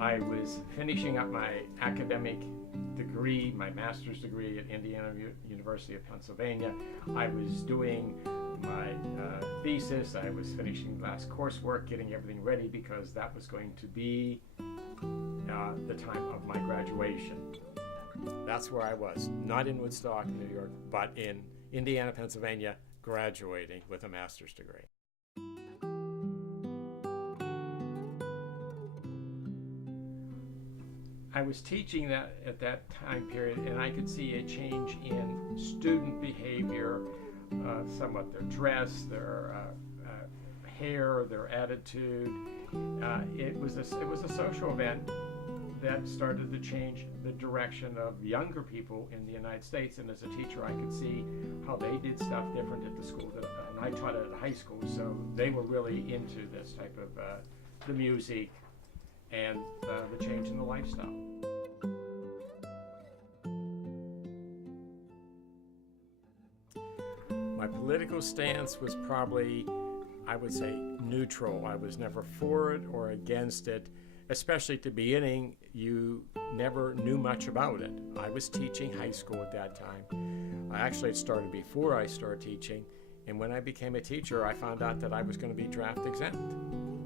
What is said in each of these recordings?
I was finishing up my academic degree, my master's degree at Indiana University of Pennsylvania. I was doing my thesis. I was finishing last coursework, getting everything ready because that was going to be the time of my graduation. That's where I was, not in Woodstock, New York, but in Indiana, Pennsylvania, graduating with a master's degree. I was teaching that at that time period, and I could see a change in student behavior, somewhat their dress, their hair, their attitude. It was a social event that started to change the direction of younger people in the United States. And as a teacher, I could see how they did stuff different at the school. And I taught at a high school, so they were really into this type of the music and the change in the lifestyle. My political stance was probably, I would say, neutral. I was never for it or against it. Especially at the beginning, you never knew much about it. I was teaching high school at that time. Actually, it started before I started teaching. And when I became a teacher, I found out that I was going to be draft exempt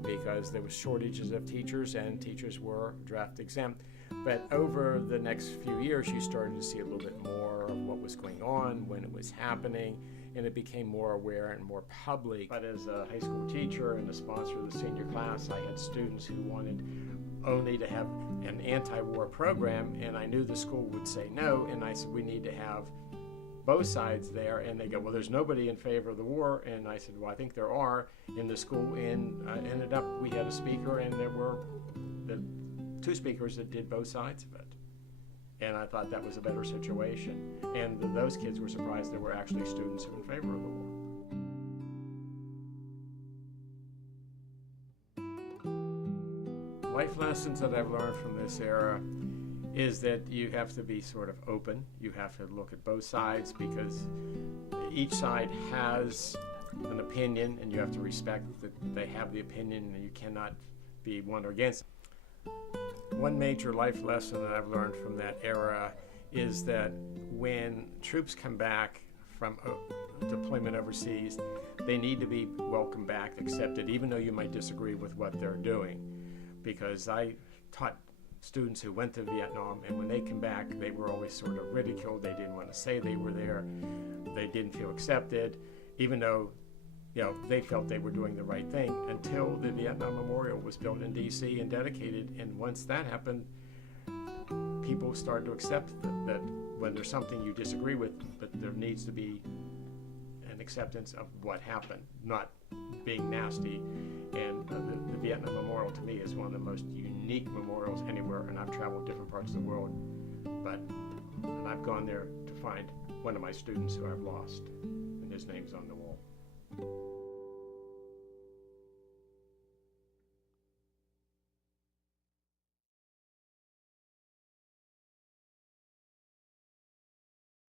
because there was shortages of teachers and teachers were draft exempt. But over the next few years, you started to see a little bit more of what was going on, when it was happening, and it became more aware and more public. But as a high school teacher and a sponsor of the senior class, I had students who wanted only to have an anti-war program, and I knew the school would say no, and I said, we need to have both sides there, and they go, well, there's nobody in favor of the war, and I said, well, I think there are in the school, and ended up, we had a speaker, and there were the two speakers that did both sides of it. And I thought that was a better situation, and those kids were surprised there were actually students who were in favor of the war. Life lessons that I've learned from this era is that you have to be sort of open. You have to look at both sides because each side has an opinion and you have to respect that they have the opinion and you cannot be one or against. One major life lesson that I've learned from that era is that when troops come back from deployment overseas, they need to be welcomed back, accepted, even though you might disagree with what they're doing. Because I taught students who went to Vietnam, and when they come back, they were always sort of ridiculed. They didn't want to say they were there. They didn't feel accepted, even though they felt they were doing the right thing, until the Vietnam Memorial was built in DC and dedicated. And once that happened, people started to accept that when there's something you disagree with, but there needs to be an acceptance of what happened, not being nasty. And the Vietnam Memorial to me is one of the most unique memorials anywhere, and I've traveled different parts of the world, and I've gone there to find one of my students who I've lost, and his name's on the wall.